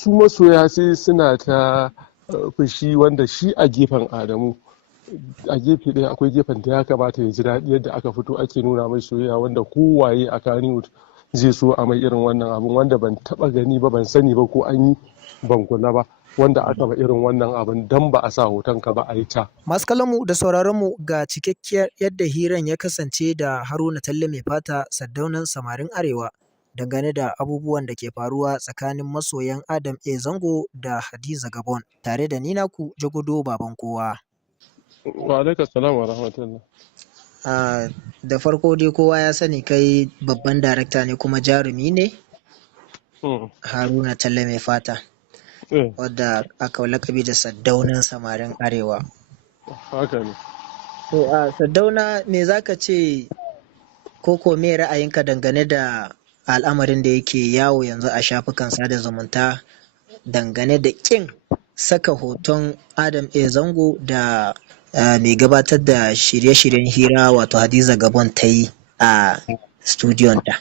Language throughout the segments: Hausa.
su masoya sai suna ta fushi, wanda shi a gefen Adamu a gefe ɗaya akwai gefen da ya kamata ya ji daɗi yadda aka fito ake nuna mai soyayya, wanda kowaye a Kannywood zai so a mai irin wannan abun, wanda ban taɓa gani ba, ban sani ba ko an yi, ban kula ba, wanda aka ba irin wannan abun dan ba a sa hoton ka ba a yi ta. Masu kallonmu da sauraronmu ga cikakkiyar yadda hiran ya kasance da Haruna Talle mai fata Sardaunan samarin Arewa dangane da abubuwan da ke faruwa tsakanin masoyan Adam A Zango da Hadiza Gabon, tare da ni naku Jagodo Baban Kowa. Wa alaikum salam wa rahmatullah. Da farko dai kowa ya sani kai babban darakta ne kuma jarumi ne, Haruna Talle mai fata, wadda aka lakabi da Sardaunan samarin Arewa. Haka ne. To Sardauna, me za ka ce ko me ra'ayinka dangane da al'amarin da yake yawo yanzu a shafukan sada zumunta dangane da ƙin saka hoton Adam A Zango da mai gabatar da shirye-shiryen hira wato Hadiza Gabon ta yi a studiyonta?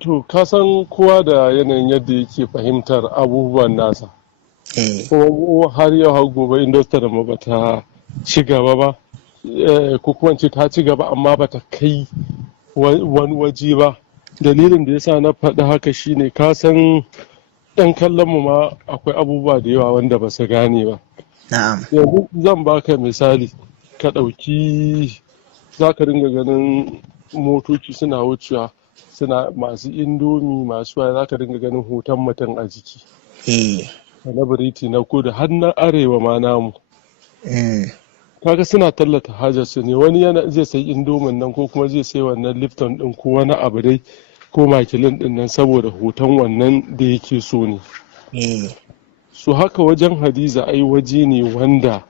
To ka san kowa da yanayin yadda yake fahimtar abubuwan nasa. Kuma har yau har gobe industry mu ba ta ci gaba ba, ko kuma ce ta ci gaba amma ba ta kai wani waje ba. Dalilin da yasa na faɗi haka shine ka san ɗan kallon mu ma akwai abubuwa da yawa wanda ba su gane ba. Yanzu zan baka misali, ka ɗauki za ka ringa ganin motoci suna wucewa, suna masu indomi masu waya, za ka ringa ganin hoton mutum a jiki. Celebrity na kudu har na arewa ma namu. Kaga suna tallata hajarsu ne, wani zai sayi indomin nan ko kuma zai sayi wannan Lipton din ko wani abu dai ko makilin din nan saboda hoton wannan da yake so ne. Su haka wajen Hadiza ai waje ne wanda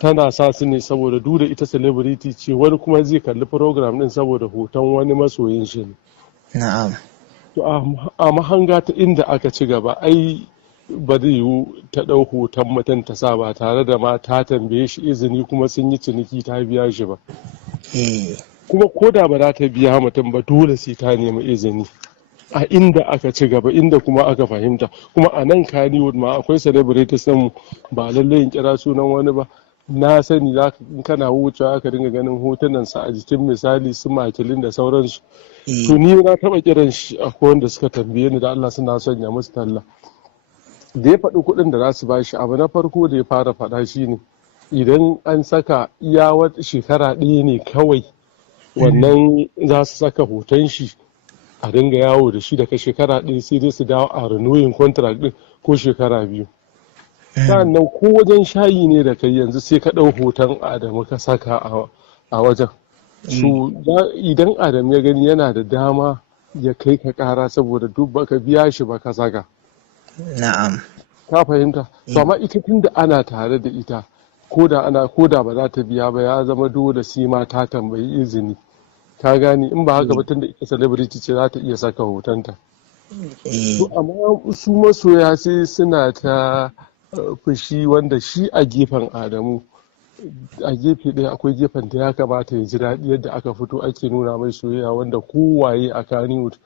tana sa su ne saboda duda ita celebrity ce, wani kuma zai kalli program din saboda hoton wani masoyin shi ne. Na'am. To a mahanga ta inda aka ci gaba ai ba zai yiwu ta ɗau hoton mutum ta sa ba tare da ma ta tambaye shi izini kuma sun yi ciniki ta biya shi ba. Kuma ko da ba za ta biya mutum ba dole sai ta nemi izini a inda aka ci gaba, inda kuma aka fahimta. Kuma a nan Kannywood ma akwai celebrities mu, ba lallai in kira sunan wani ba, na sani in kana wucewa aka dinga ganin hotunansa a jikin misali su makilin da sauransu. To ni na taɓa kiran shi akwai wanda suka tambaye ni da Allah suna son ya musu talla. Da ya faɗi kuɗin da za su bashi, abu na farko da ya fara faɗa shi ne idan an saka iya wata shekara ɗaya ne kawai wannan za su saka hoton shi a dinga yawo da shi daga shekara ɗaya sai dai su dawo a renewing contract ɗin ko shekara 2. Sannan ko wajen shayi ne da kai yanzu sai ka ɗau hoton Adamu ka saka a wajen. So idan Adamu ya gani yana da dama ya kai ka ƙara saboda duk baka biya shi ba ka saka. Na'am. Ka fahimta? To amma ita tunda ana tare da ita, ko da ba za ta biya ba ya zama dole sai ma ta tambayi izini. Ka gane, in ba haka ba tunda ita celebrity ce za ta iya saka hotonta. To amma su masoya sai suna ta fushi, wanda shi a gefen Adamu a gefe ɗaya akwai gefen da ya kamata ya ji daɗi yadda aka fito ake nuna mai soyayya, wanda kowaye a Kannywood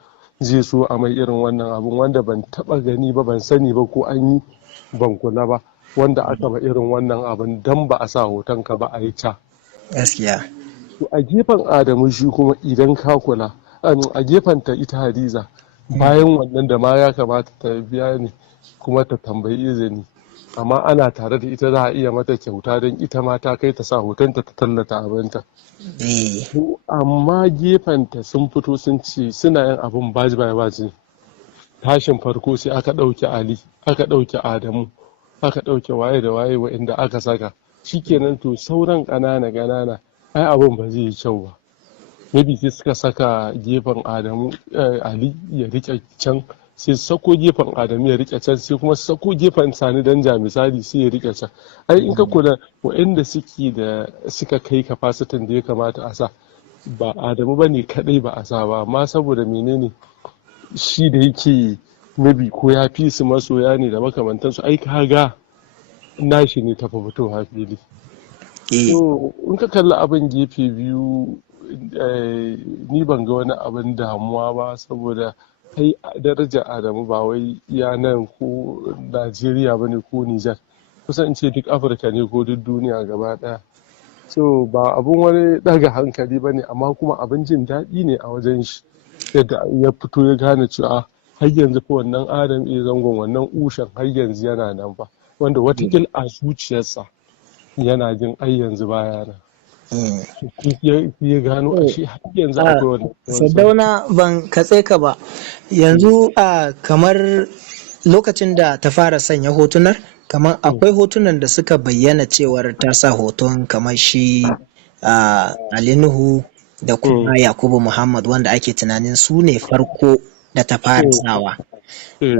zai so a mai irin wannan abun, wanda ban taba gani ba, ban sani ba ko an yi, ban kula ba, wanda aka ba irin wannan abun dan ba a sa hoton ka ba a yi ta. Gaskiya. A gefen Adamu shi kuma idan ka kula, a gefen ta ita Hadiza, bayan wannan da ma ya kamata ta biya ne kuma ta tambayi izini, amma ana tare da ita za a iya mata kyauta don ita ma ta kai ta sa hotonta ta tallata abinta. Amma gefenta sun fito sun ce suna yin abin baji bai baji. Tashin farko sai aka ɗauke Ali, aka ɗauke Adamu, aka ɗauke waye da waye wa'inda aka saka. Shikenan to sauran ƙanana ai abin ba zai yi kyau ba. Maybe sai suka saka gefen Adamu Ali ya riƙe can, sai sako gefen Adamu ya rike can, sai kuma sako gefen Sani Danja misali sai ya rike can. Ai in ka kula waɗanda suka kai kafasitin da ya kamata a sa, ba Adamu bane kadai ba a sa ba, amma saboda menene shi da yake maybe ko ya fi su masoya ne da makamantansu, ai kaga nashi ne tafi fitowa fili. So in ka kalli abin gefe biyu, ni ban ga wani abin damuwa ba, saboda ai daraja Adamu ba wai iya nan ko Najeriya bane ko Nijar, kusan in ce duk Afirka ne ko duk duniya gaba ɗaya. So ba abun wani ɗaga hankali ba ne, amma kuma abin jin daɗi ne a wajen shi, yadda ya fito ya gane cewa har yanzu fa wannan Adam A Zangon, wannan ushan har yanzu yana nan fa, wanda watakila a zuciyarsa yana jin ai yanzu baya nan. Ya gano a shi har yanzu akwai wannan. Sardauna, ban katse ka ba, yanzu kamar lokacin da ta fara sanya hotunar, kamar akwai hotunan da suka bayyana cewar ta sa hoton kamar shi Ali Nuhu da kuma Yakubu Muhammad, wanda ake tunanin su ne farko da ta fara sawa.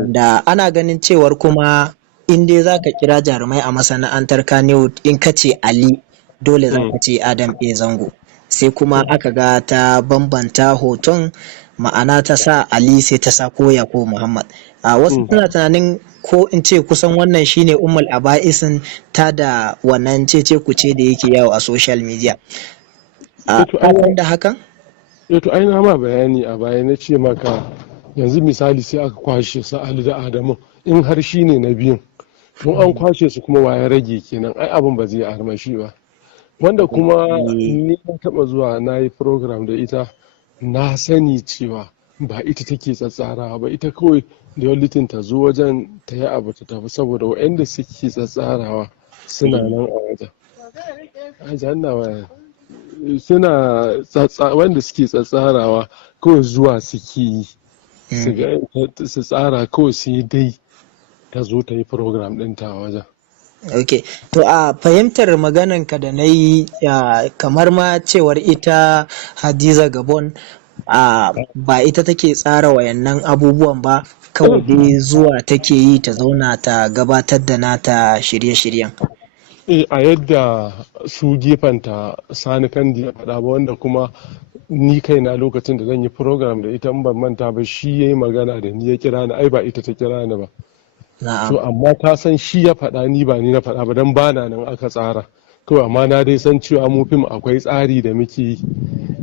Da ana ganin cewar kuma in dai za ka kira jarumai a masana'antar Kannywood, in ka ce Ali dole za ka ce Adam A Zango. Sai kuma aka ga ta bambanta hoton, ma'ana ta sa Ali sai ta sa ko Yakubu Muhammad. Wasu suna tunanin ko in ce kusan wannan shine ummul aba'isin ta da wannan cece kuce da yake yawo a social media. Da hakan? To ai na ma bayani a baya, na ce maka yanzu misali sai aka kwashe su Ali da Adamu, in har shi ne na biyun, mun an kwashe su kuma waya rage kenan, ai abin ba zai armashi ba. Wanda kuma ni na taɓa zuwa na yi program da ita, na sani cewa ba ita take tsatsarawa ba, ita kawai da yawlitin ta zo wajen ta yi abu ta tafi, saboda waɗanda suke tsatsarawa suna nan a wajen. Wanda suke tsatsarawa kawai zuwa suke yi su tsara, kawai sai dai ta zo ta yi program ɗinta a wajen. Ok, to a fahimtar magananka da na yi, kamar ma cewar ita Hadiza Gabon ba ita take tsara wayannan abubuwan ba, kawai dai zuwa take yi ta zauna ta gabatar da nata shirye-shiryen. A yadda su gefanta Sani Kandi ya faɗa ba, wanda kuma ni kaina lokacin da zan yi program da ita, in ban manta ba, shi ya yi magana da ni ya kira ni, ai ba ita ta kira ni ba. So amma ta san shi ya faɗa, ni ba ni na faɗa ba, don bana nan aka tsara kawai, amma na dai san cewa mu fim akwai tsari da muke yi.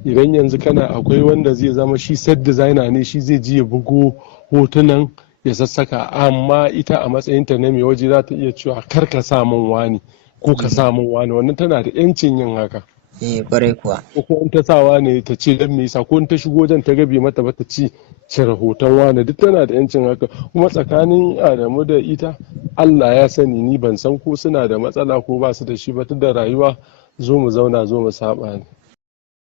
Idan yanzu akwai wanda zai zama shi set designer ne, shi zai ji ya bugo hotunan ya sassaka, amma ita a matsayinta na mai waje za ta iya cewa kar ka sa min wani ko ka sa min wani, wannan tana da yancin yin haka. Kwarai kuwa. Ko in ta sawa ne ta ce dan me yasa, ko in ta shigo wajen ta gabe mata ba ta ci cire hoton wani, duk tana da yancin haka. Kuma tsakanin Adamu da ita, Allah ya sani, ni ban san ko suna da matsala ko ba su da shi ba, tun da rayuwa zo mu zauna zo mu saba ne.